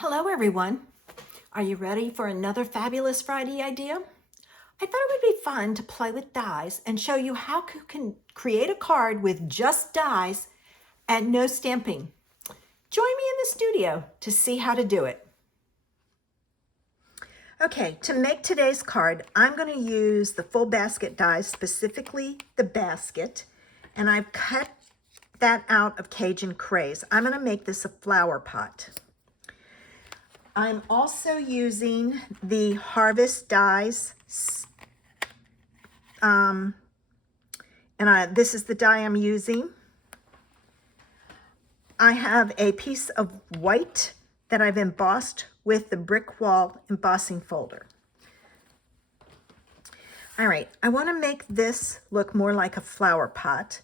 Hello everyone. Are you ready for another fabulous Friday idea? I thought it would be fun to play with dies and show you how you can create a card with just dies and no stamping. Join me in the studio to see how to do it. Okay, to make today's card, I'm going to use the full basket dies, specifically the basket, and I've cut that out of Cajun Craze. I'm going to make this a flower pot. I'm also using the Harvest dies, this is the die I'm using. I have a piece of white that I've embossed with the Brick Wall embossing folder. All right, I want to make this look more like a flower pot.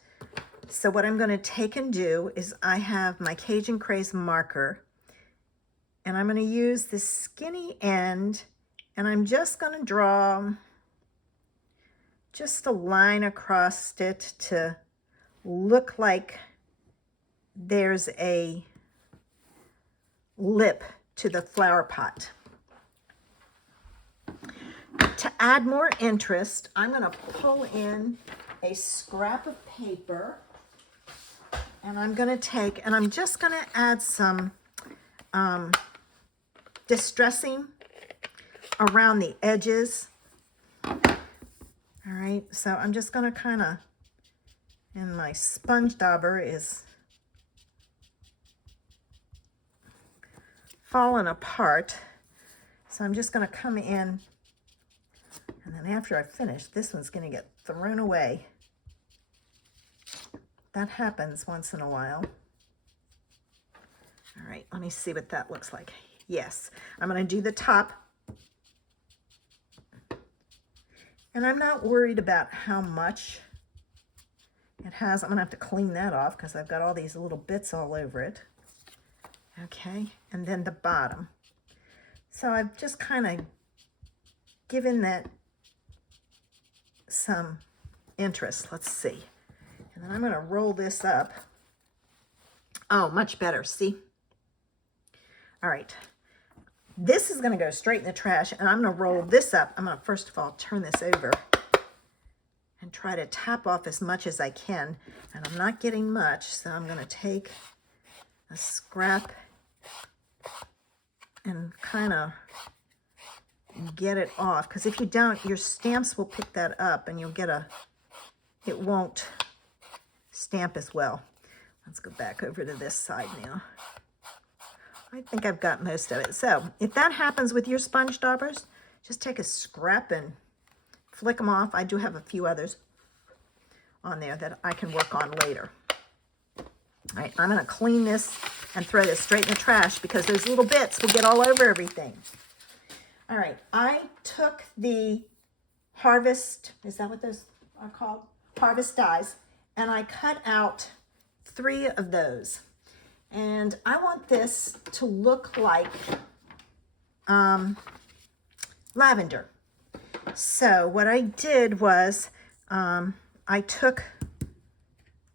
So what I'm going to take and do is I have my Cajun Craze marker, and I'm going to use this skinny end, and I'm just going to draw just a line across it to look like there's a lip to the flower pot. To add more interest, I'm going to pull in a scrap of paper, and I'm going to take, and I'm just going to add some distressing around the edges. All right, so I'm just going to kind of, and my sponge dauber is falling apart, so I'm just going to come in, and then after I finish, this one's going to get thrown away. That happens once in a while. All right, let me see what that looks like. Yes, I'm going to do the top. And I'm not worried about how much it has. I'm going to have to clean that off because I've got all these little bits all over it. Okay, and then the bottom. So I've just kind of given that some interest. Let's see. And then I'm going to roll this up. Oh, much better. See? All right. This is going to go straight in the trash, and I'm going to roll this up. I'm going to, first of all, turn this over and try to tap off as much as I can. And I'm not getting much, so I'm going to take a scrap and kind of get it off. Because if you don't, your stamps will pick that up, and you'll get it won't stamp as well. Let's go back over to this side now. I think I've got most of it. So if that happens with your sponge daubers, just take a scrap and flick them off. I do have a few others on there that I can work on later. All right, I'm going to clean this and throw this straight in the trash because those little bits will get all over everything. All right, I took the Harvest, is that what those are called? Harvest dies, and I cut out 3 of those. And I want this to look like lavender. So what I did was I took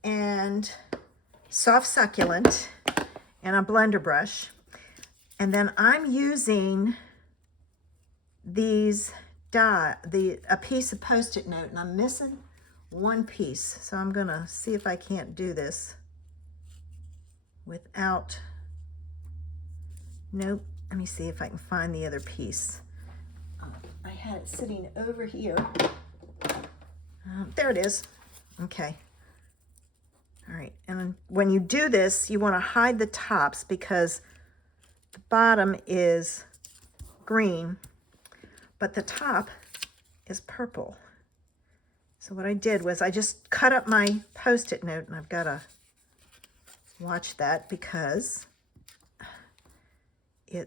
and soft succulent and a blender brush, and then I'm using these a piece of Post-it note, and I'm missing one piece. So I'm gonna see if I can't do this without, nope, let me see if I can find the other piece. I had it sitting over here. There it is. Okay. All right, and when you do this, you want to hide the tops because the bottom is green, but the top is purple. So what I did was I just cut up my Post-it note, and I've got to watch that because I'm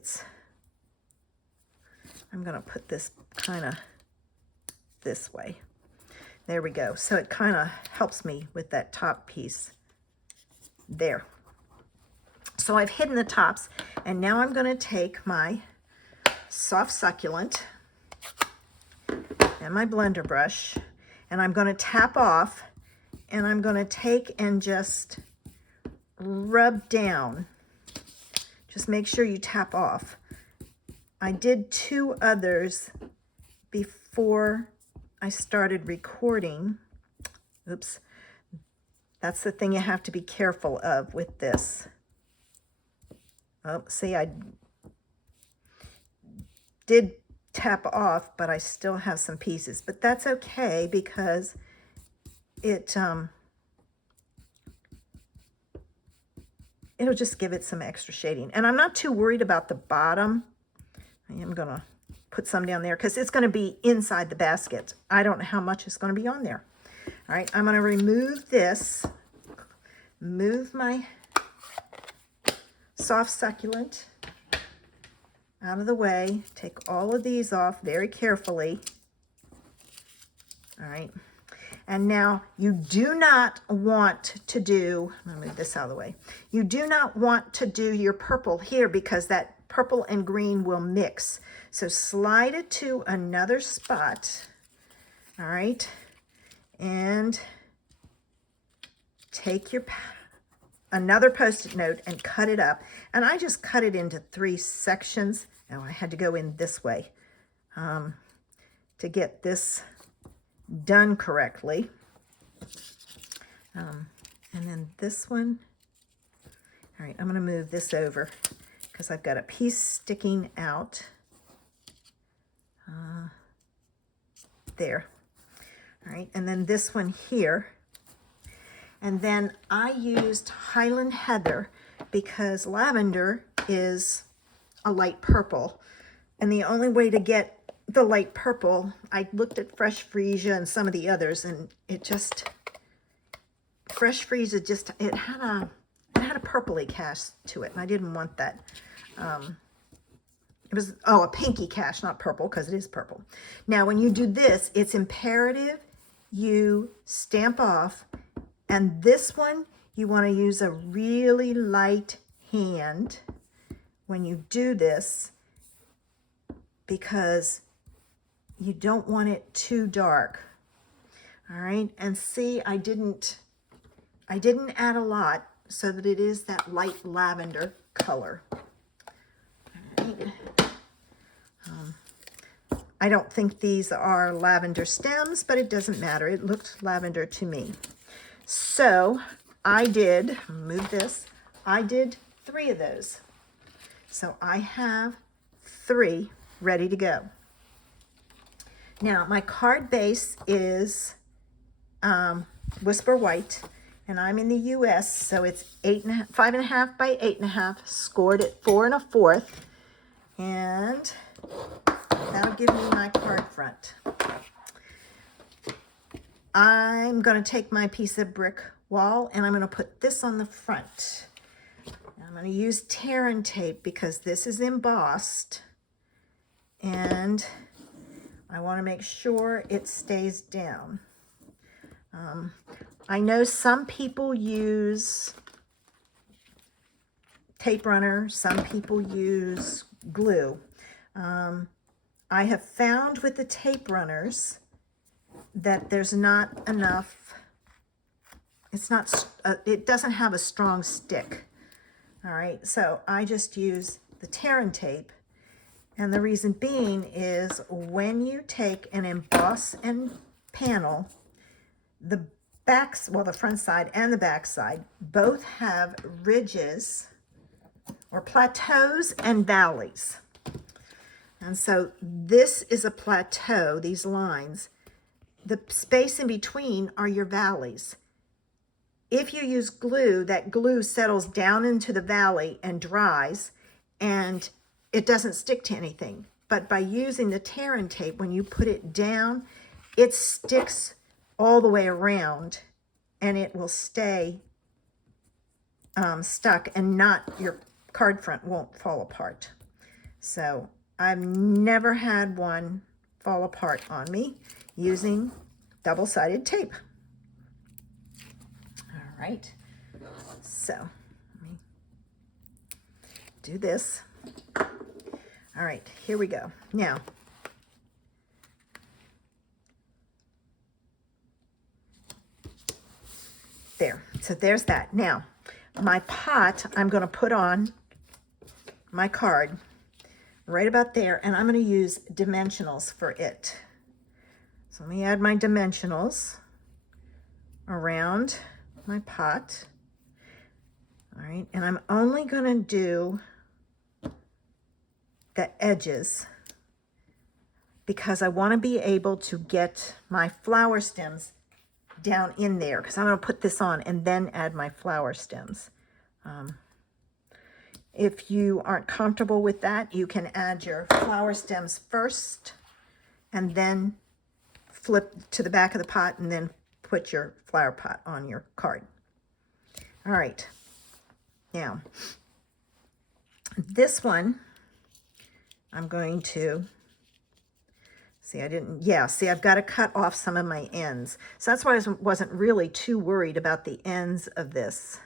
going to put this kind of this way. There we go. So it kind of helps me with that top piece there. So I've hidden the tops, and now I'm going to take my soft succulent and my blender brush, and I'm going to tap off, and I'm going to take and just rub down Just make sure you tap off. I did 2 others before I started recording. Oops. That's the thing you have to be careful of with this. Oh, see, I did tap off, but I still have some pieces. But that's okay because it'll just give it some extra shading. And I'm not too worried about the bottom. I am going to put some down there because it's going to be inside the basket. I don't know how much is going to be on there. All right, I'm going to remove this, move my soft succulent out of the way, take all of these off very carefully. All right, and now you do not want to do, I'm going to move this out of the way. You do not want to do your purple here because that purple and green will mix. So slide it to another spot. All right, and take your another Post-it note and cut it up. And I just cut it into 3 sections. Now I had to go in this way to get this done correctly. And then this one. All right, I'm going to move this over because I've got a piece sticking out. There. All right, and then this one here. And then I used Highland Heather because lavender is a light purple. And the only way to get the light purple, I looked at Fresh Freesia and some of the others, and it just, Fresh Freesia just, it had a purpley cast to it, and I didn't want that. It was, a pinky cast, not purple, because it is purple. Now, when you do this, it's imperative you stamp off. And this one, you want to use a really light hand when you do this because you don't want it too dark. All right, and see, I didn't add a lot so that it is that light lavender color. All right. I don't think these are lavender stems, but it doesn't matter. It looked lavender to me. So I did, move this, I did 3 of those. So I have 3 ready to go. Now my card base is Whisper White, and I'm in the US, so it's 5.5 by 8.5, scored at 4 1/4, and that'll give me my card front. I'm going to take my piece of brick wall and I'm going to put this on the front. I'm going to use tear and tape because this is embossed and I want to make sure it stays down. I know some people use tape runner, some people use glue. I have found with the tape runners that there's not enough, it doesn't have a strong stick. All right, so I just use the tear and tape, and the reason being is when you take and emboss and panel, the the front side and the back side both have ridges or plateaus and valleys. And so this is a plateau, these lines. The space in between are your valleys. If you use glue, that glue settles down into the valley and dries, and it doesn't stick to anything. But by using the tear and tape, when you put it down, it sticks all the way around, and it will stay stuck, and your card front won't fall apart. So I've never had one fall apart on me using double-sided tape. All right, so let me do this. All right, here we go. Now, there, so there's that. Now, my pot I'm going to put on my card right about there, and I'm going to use dimensionals for it. So let me add my dimensionals around my pot. All right, and I'm only going to do the edges because I want to be able to get my flower stems down in there, because I'm going to put this on and then add my flower stems. If you aren't comfortable with that, you can add your flower stems first and then flip to the back of the pot and then put your flower pot on your card. All right. Now, this one, I'm going to, see, I've got to cut off some of my ends. So that's why I wasn't really too worried about the ends of this,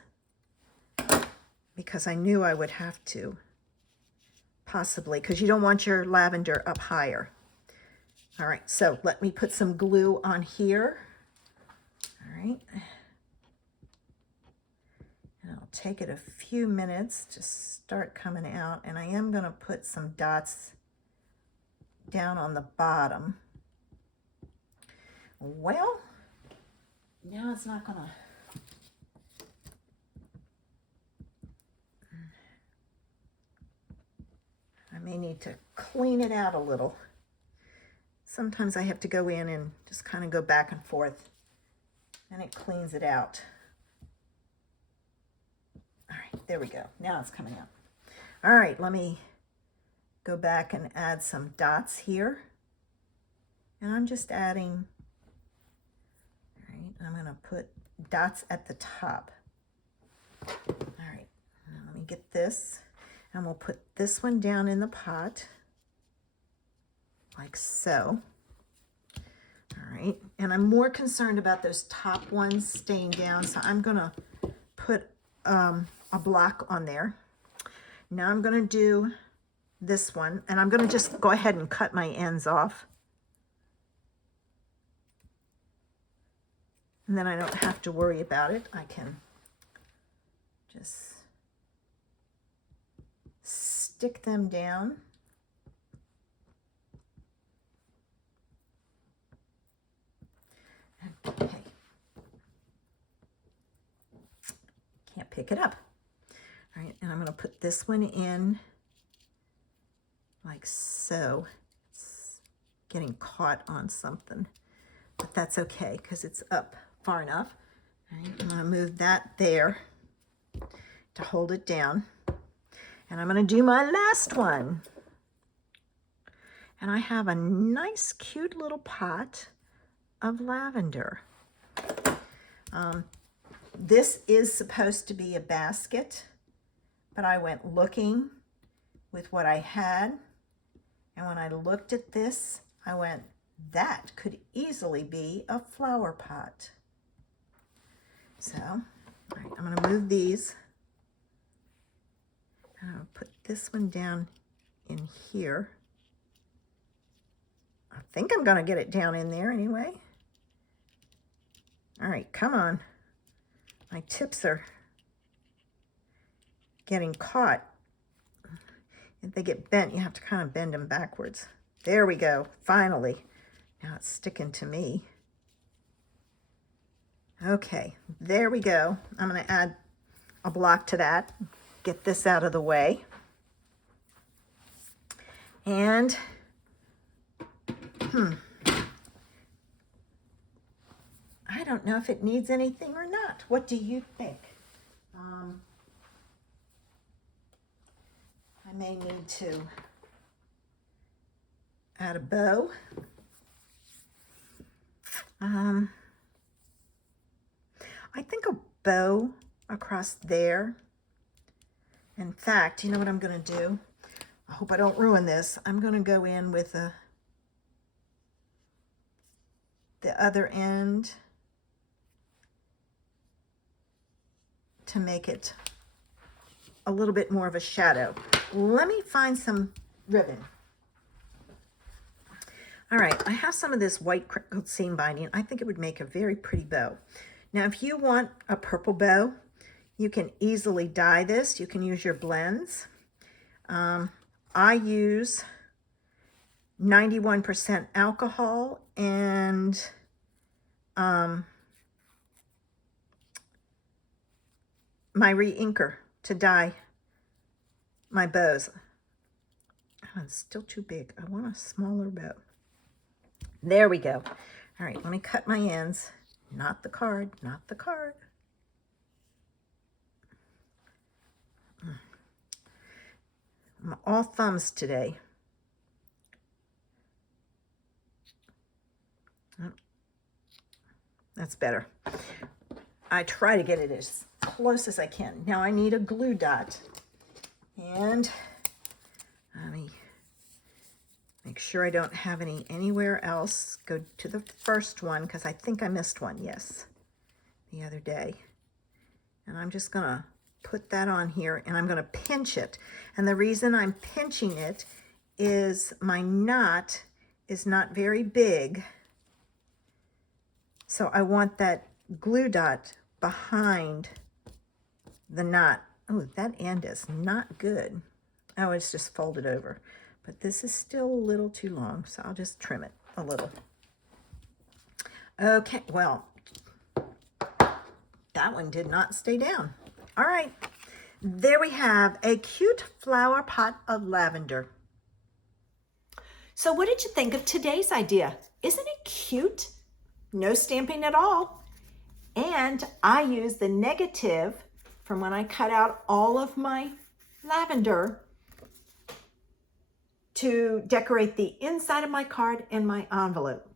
because I knew I would have to, possibly, because you don't want your lavender up higher. All right, so let me put some glue on here. All right. And I'll take it a few minutes to start coming out, and I am going to put some dots down on the bottom. Well, now it's not going to... I may need to clean it out a little. Sometimes I have to go in and just kind of go back and forth, and it cleans it out. All right, there we go. Now it's coming out. All right, let me go back and add some dots here. And I'm just adding, all right, I'm going to put dots at the top. All right, now let me get this. And we'll put this one down in the pot, like so. All right, and I'm more concerned about those top ones staying down, so I'm gonna put a block on there. Now I'm gonna do this one, and I'm gonna just go ahead and cut my ends off. And then I don't have to worry about it. I can just stick them down. Okay. Can't pick it up. All right, and I'm going to put this one in like so. It's getting caught on something, but that's okay because it's up far enough. All right, I'm going to move that there to hold it down. And I'm going to do my last one. And I have a nice, cute little pot of lavender. This is supposed to be a basket, but I went looking with what I had. And when I looked at this, I went, that could easily be a flower pot. So, all right, I'm going to move these. I'll put this one down in here. I think I'm going to get it down in there anyway. All right, come on. My tips are getting caught. If they get bent, you have to kind of bend them backwards. There we go, finally. Now it's sticking to me. Okay, there we go. I'm going to add a block to that. Get this out of the way. And I don't know if it needs anything or not. What do you think? I may need to add a bow. I think a bow across there. In fact, you know what I'm going to do? I hope I don't ruin this. I'm going to go in with the other end to make it a little bit more of a shadow. Let me find some ribbon. All right, I have some of this white crinkled seam binding. I think it would make a very pretty bow. Now, if you want a purple bow, you can easily dye this. You can use your blends. I use 91% alcohol and my re-inker to dye my bows. Oh, it's still too big. I want a smaller bow. There we go. All right, let me cut my ends. Not the card, not the card. I'm all thumbs today. That's better. I try to get it as close as I can. Now I need a glue dot. And let me make sure I don't have any anywhere else. Go to the first one because I think I missed one, yes, the other day. And I'm just gonna put that on here and I'm gonna pinch it. And the reason I'm pinching it is my knot is not very big. So I want that glue dot behind the knot. Oh, that end is not good. Oh, it's just folded over. But this is still a little too long, so I'll just trim it a little. Okay, well, that one did not stay down. All right, there we have a cute flower pot of lavender. So what did you think of today's idea? Isn't it cute? No stamping at all. And I use the negative from when I cut out all of my lavender to decorate the inside of my card and my envelope.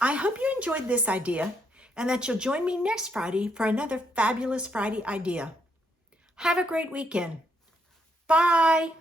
I hope you enjoyed this idea and that you'll join me next Friday for another fabulous Friday idea. Have a great weekend. Bye.